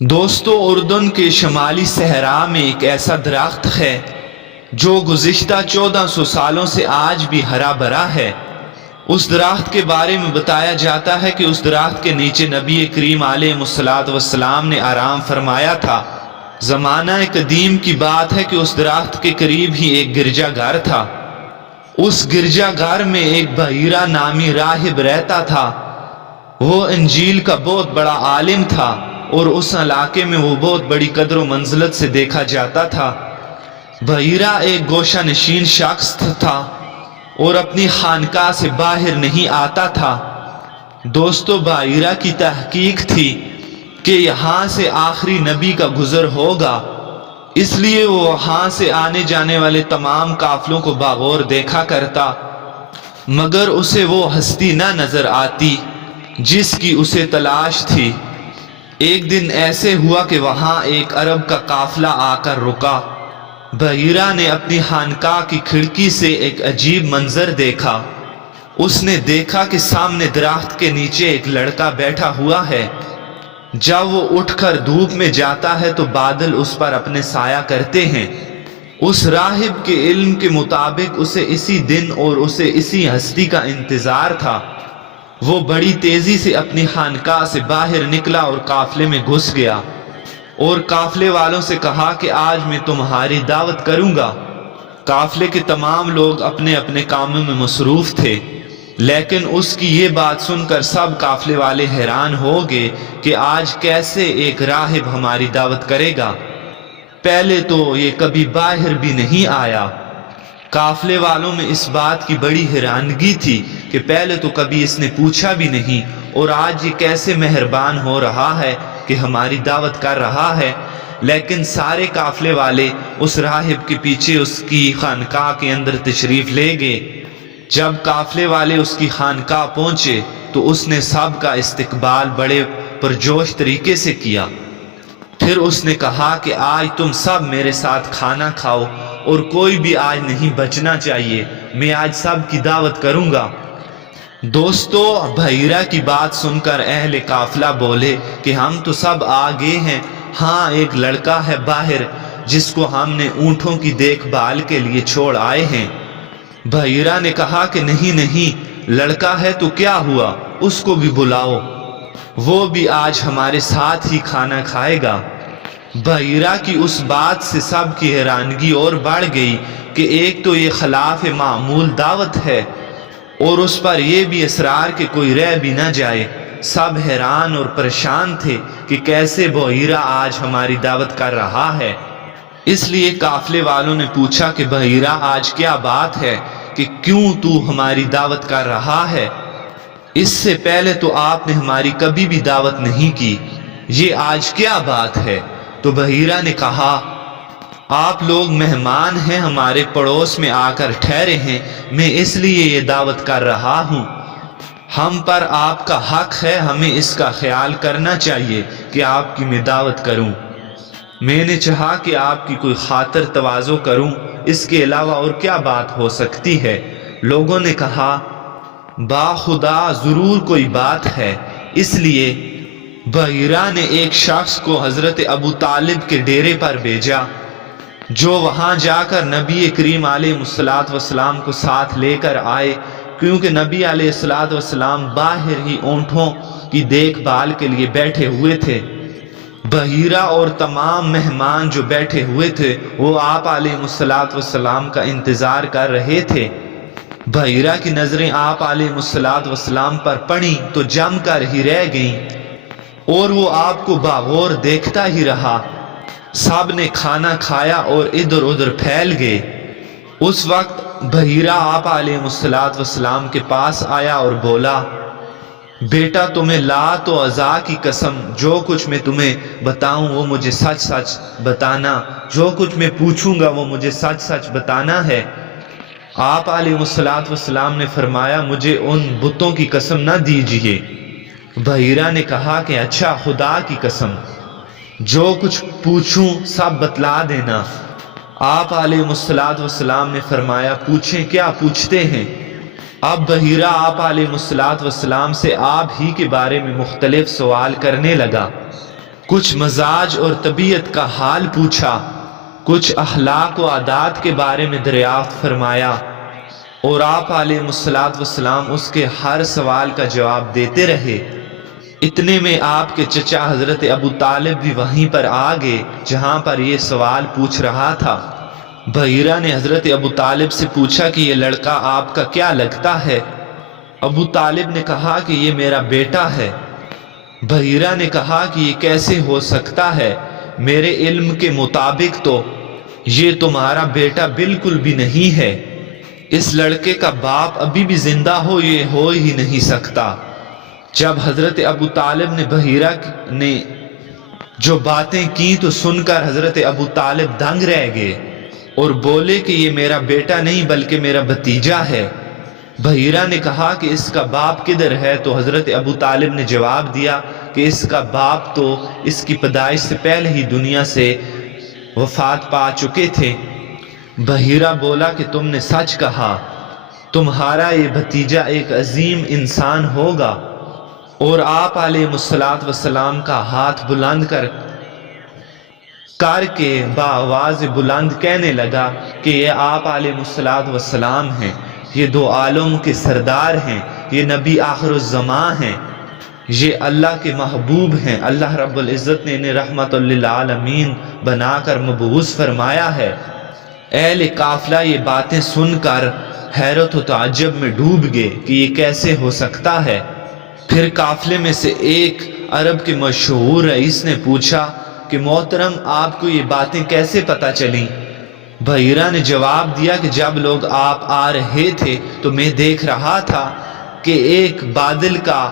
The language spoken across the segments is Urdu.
دوستو، اردن کے شمالی صحرا میں ایک ایسا درخت ہے جو گزشتہ 1400 سالوں سے آج بھی ہرا بھرا ہے۔ اس درخت کے بارے میں بتایا جاتا ہے کہ اس درخت کے نیچے نبی کریم علیہ السلام نے آرام فرمایا تھا۔ زمانہ قدیم کی بات ہے کہ اس درخت کے قریب ہی ایک گرجا گھر تھا۔ اس گرجا گھر میں ایک بحیرہ نامی راہب رہتا تھا۔ وہ انجیل کا بہت بڑا عالم تھا اور اس علاقے میں وہ بہت بڑی قدر و منزلت سے دیکھا جاتا تھا۔ بحیرہ ایک گوشہ نشین شخص تھا اور اپنی خانقاہ سے باہر نہیں آتا تھا۔ دوستو، بحیرہ کی تحقیق تھی کہ یہاں سے آخری نبی کا گزر ہوگا، اس لیے وہ وہاں سے آنے جانے والے تمام قافلوں کو باغور دیکھا کرتا، مگر اسے وہ ہستی نہ نظر آتی جس کی اسے تلاش تھی۔ ایک دن ایسے ہوا کہ وہاں ایک عرب کا قافلہ آ کر رکا۔ بحیرہ نے اپنی خانقاہ کی کھڑکی سے ایک عجیب منظر دیکھا۔ اس نے دیکھا کہ سامنے درخت کے نیچے ایک لڑکا بیٹھا ہوا ہے۔ جب وہ اٹھ کر دھوپ میں جاتا ہے تو بادل اس پر اپنے سایہ کرتے ہیں۔ اس راہب کے علم کے مطابق اسے اسی دن اور اسے اسی ہستی کا انتظار تھا۔ وہ بڑی تیزی سے اپنی خانقاہ سے باہر نکلا اور قافلے میں گھس گیا اور قافلے والوں سے کہا کہ آج میں تمہاری دعوت کروں گا۔ قافلے کے تمام لوگ اپنے اپنے کاموں میں مصروف تھے، لیکن اس کی یہ بات سن کر سب قافلے والے حیران ہو گئے کہ آج کیسے ایک راہب ہماری دعوت کرے گا؟ پہلے تو یہ کبھی باہر بھی نہیں آیا۔ قافلے والوں میں اس بات کی بڑی حیرانگی تھی کہ پہلے تو کبھی اس نے پوچھا بھی نہیں اور آج یہ کیسے مہربان ہو رہا ہے کہ ہماری دعوت کر رہا ہے۔ لیکن سارے قافلے والے اس راہب کے پیچھے اس کی خانقاہ کے اندر تشریف لے گئے۔ جب قافلے والے اس کی خانقاہ پہنچے تو اس نے سب کا استقبال بڑے پرجوش طریقے سے کیا۔ پھر اس نے کہا کہ آج تم سب میرے ساتھ کھانا کھاؤ اور کوئی بھی آج نہیں بچنا چاہیے، میں آج سب کی دعوت کروں گا۔ دوستو، بحیرہ کی بات سن کر اہل قافلہ بولے کہ ہم تو سب آ گئے ہیں، ہاں ایک لڑکا ہے باہر جس کو ہم نے اونٹوں کی دیکھ بھال کے لیے چھوڑ آئے ہیں۔ بحیرہ نے کہا کہ نہیں، لڑکا ہے تو کیا ہوا، اس کو بھی بلاؤ، وہ بھی آج ہمارے ساتھ ہی کھانا کھائے گا۔ بحیرہ کی اس بات سے سب کی حیرانگی اور بڑھ گئی کہ ایک تو یہ خلاف معمول دعوت ہے اور اس پر یہ بھی اصرار کہ کوئی رہ بھی نہ جائے۔ سب حیران اور پریشان تھے کہ کیسے بحیرہ آج ہماری دعوت کر رہا ہے۔ اس لیے قافلے والوں نے پوچھا کہ بحیرہ آج کیا بات ہے کہ کیوں تو ہماری دعوت کر رہا ہے؟ اس سے پہلے تو آپ نے ہماری کبھی بھی دعوت نہیں کی، یہ آج کیا بات ہے؟ تو بحیرہ نے کہا، آپ لوگ مہمان ہیں، ہمارے پڑوس میں آ کر ٹھہرے ہیں، میں اس لیے یہ دعوت کر رہا ہوں۔ ہم پر آپ کا حق ہے، ہمیں اس کا خیال کرنا چاہیے کہ آپ کی میں دعوت کروں۔ میں نے چاہا کہ آپ کی کوئی خاطر تواضع کروں، اس کے علاوہ اور کیا بات ہو سکتی ہے؟ لوگوں نے کہا، با خدا ضرور کوئی بات ہے۔ اس لیے بحیرہ نے ایک شخص کو حضرت ابو طالب کے ڈیرے پر بھیجا، جو وہاں جا کر نبی کریم علیہ السلام کو ساتھ لے کر آئے، کیونکہ نبی علیہ السلام باہر ہی اونٹوں کی دیکھ بھال کے لیے بیٹھے ہوئے تھے۔ بحیرہ اور تمام مہمان جو بیٹھے ہوئے تھے وہ آپ علیہ السلام کا انتظار کر رہے تھے۔ بحیرہ کی نظریں آپ علیہ السلام پر پڑیں تو جم کر ہی رہ گئیں اور وہ آپ کو باغور دیکھتا ہی رہا۔ سب نے کھانا کھایا اور ادھر ادھر پھیل گئے۔ اس وقت بحیرہ آپ علیہ السلام کے پاس آیا اور بولا، بیٹا تمہیں لات و عزا کی قسم، جو کچھ میں تمہیں بتاؤں وہ مجھے سچ سچ بتانا، جو کچھ میں پوچھوں گا وہ مجھے سچ سچ بتانا ہے۔ آپ علیہ السلام نے فرمایا، مجھے ان بتوں کی قسم نہ دیجیے۔ بحیرہ نے کہا کہ اچھا، خدا کی قسم، جو کچھ پوچھوں سب بتلا دینا۔ آپ علیہ السلام نے فرمایا، پوچھیں، کیا پوچھتے ہیں؟ اب بحیرہ آپ علیہ السلام سے آپ ہی کے بارے میں مختلف سوال کرنے لگا۔ کچھ مزاج اور طبیعت کا حال پوچھا، کچھ اخلاق و عادات کے بارے میں دریافت فرمایا، اور آپ علیہ السلام اس کے ہر سوال کا جواب دیتے رہے۔ اتنے میں آپ کے چچا حضرت ابو طالب بھی وہیں پر آ گئے جہاں پر یہ سوال پوچھ رہا تھا۔ بحیرہ نے حضرت ابو طالب سے پوچھا کہ یہ لڑکا آپ کا کیا لگتا ہے؟ ابو طالب نے کہا کہ یہ میرا بیٹا ہے۔ بحیرہ نے کہا کہ یہ کیسے ہو سکتا ہے؟ میرے علم کے مطابق تو یہ تمہارا بیٹا بالکل بھی نہیں ہے۔ اس لڑکے کا باپ ابھی بھی زندہ ہو یہ ہو ہی نہیں سکتا۔ جب حضرت ابو طالب نے بحیرہ نے جو باتیں کی تو سن کر حضرت ابو طالب دنگ رہ گئے اور بولے کہ یہ میرا بیٹا نہیں بلکہ میرا بھتیجا ہے۔ بحیرہ نے کہا کہ اس کا باپ کدھر ہے؟ تو حضرت ابو طالب نے جواب دیا کہ اس کا باپ تو اس کی پیدائش سے پہلے ہی دنیا سے وفات پا چکے تھے۔ بحیرہ بولا کہ تم نے سچ کہا، تمہارا یہ بھتیجا ایک عظیم انسان ہوگا۔ اور آپ علیہ السلام کا ہاتھ بلند کر کے بآواز بلند کہنے لگا کہ یہ آپ علیہ السلام ہیں، یہ دو عالم کے سردار ہیں، یہ نبی آخر الزمان ہیں، یہ اللہ کے محبوب ہیں۔ اللہ رب العزت نے انہیں رحمت للعالمین بنا کر مبعوث فرمایا ہے۔ اہل قافلہ یہ باتیں سن کر حیرت و تعجب میں ڈوب گئے کہ یہ کیسے ہو سکتا ہے۔ پھر قافلے میں سے ایک عرب کے مشہور رئیس نے پوچھا کہ محترم آپ کو یہ باتیں کیسے پتہ چلیں؟ بحیرہ نے جواب دیا کہ جب لوگ آپ آ رہے تھے تو میں دیکھ رہا تھا کہ ایک بادل کا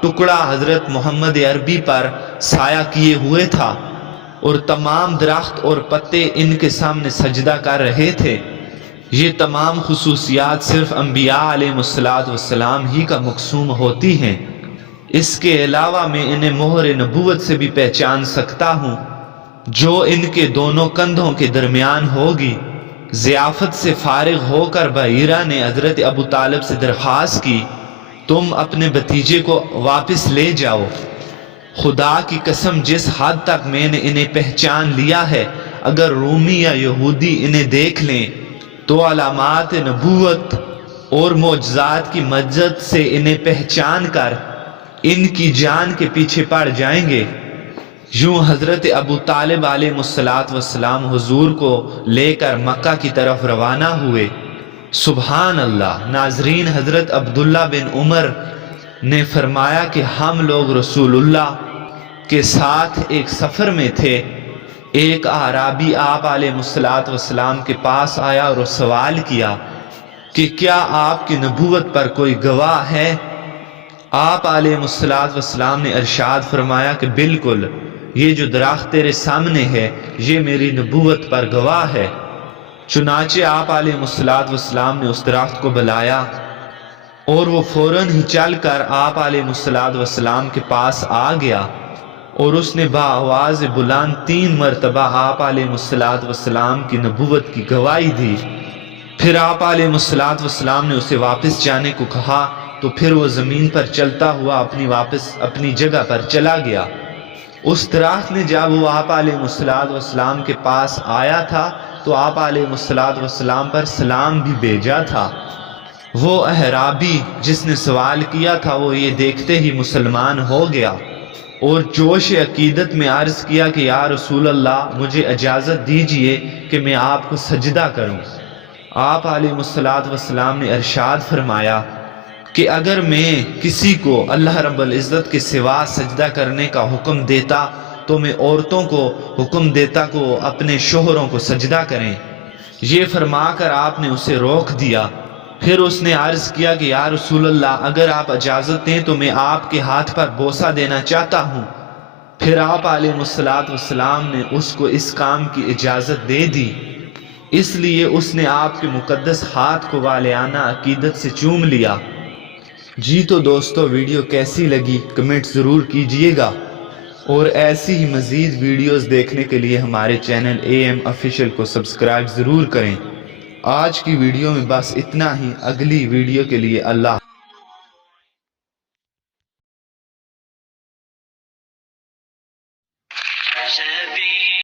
ٹکڑا حضرت محمد عربی پر سایہ کیے ہوئے تھا اور تمام درخت اور پتے ان کے سامنے سجدہ کر رہے تھے۔ یہ تمام خصوصیات صرف انبیاء علیہ السلام ہی کا مقسوم ہوتی ہیں۔ اس کے علاوہ میں انہیں مہر نبوت سے بھی پہچان سکتا ہوں جو ان کے دونوں کندھوں کے درمیان ہوگی۔ ضیافت سے فارغ ہو کر بحیرہ نے حضرت ابو طالب سے درخواست کی، تم اپنے بھتیجے کو واپس لے جاؤ۔ خدا کی قسم جس حد تک میں نے انہیں پہچان لیا ہے، اگر رومی یا یہودی انہیں دیکھ لیں تو علامات نبوت اور معجزات کی مدد سے انہیں پہچان کر ان کی جان کے پیچھے پڑ جائیں گے۔ یوں حضرت ابو طالب علیہ السلام حضور کو لے کر مکہ کی طرف روانہ ہوئے۔ سبحان اللہ۔ ناظرین، حضرت عبداللہ بن عمر نے فرمایا کہ ہم لوگ رسول اللہ کے ساتھ ایک سفر میں تھے۔ ایک اعرابی آپ علیہ السلام کے پاس آیا اور سوال کیا کہ کیا آپ کی نبوت پر کوئی گواہ ہے؟ آپ علیہ السلام نے ارشاد فرمایا کہ بالکل، یہ جو درخت تیرے سامنے ہے یہ میری نبوت پر گواہ ہے۔ چنانچہ آپ علیہ السلام نے اس درخت کو بلایا اور وہ فوراً ہی چل کر آپ علیہ السلام کے پاس آ گیا اور اس نے بآواز بلند 3 مرتبہ آپ علیہ السلام کی نبوت کی گواہی دی۔ پھر آپ علیہ السلام نے اسے واپس جانے کو کہا تو پھر وہ زمین پر چلتا ہوا اپنی جگہ پر چلا گیا۔ اس درخت نے جب وہ آپ علیہ السلام کے پاس آیا تھا تو آپ علیہ السلام پر سلام بھی بھیجا تھا۔ وہ اعرابی جس نے سوال کیا تھا وہ یہ دیکھتے ہی مسلمان ہو گیا اور جوش عقیدت میں عرض کیا کہ یا رسول اللہ، مجھے اجازت دیجئے کہ میں آپ کو سجدہ کروں۔ آپ علیہ السلام نے ارشاد فرمایا کہ اگر میں کسی کو اللہ رب العزت کے سوا سجدہ کرنے کا حکم دیتا تو میں عورتوں کو حکم دیتا کہ وہ اپنے شوہروں کو سجدہ کریں۔ یہ فرما کر آپ نے اسے روک دیا۔ پھر اس نے عرض کیا کہ یا رسول اللہ، اگر آپ اجازت دیں تو میں آپ کے ہاتھ پر بوسہ دینا چاہتا ہوں۔ پھر آپ علیہ السلام نے اس کو اس کام کی اجازت دے دی، اس لیے اس نے آپ کے مقدس ہاتھ کو والیانہ عقیدت سے چوم لیا۔ جی تو دوستو، ویڈیو کیسی لگی کمنٹ ضرور کیجئے گا، اور ایسی ہی مزید ویڈیوز دیکھنے کے لیے ہمارے چینل AM آفیشیل کو سبسکرائب ضرور کریں۔ آج کی ویڈیو میں بس اتنا ہی، اگلی ویڈیو کے لیے اللہ شبی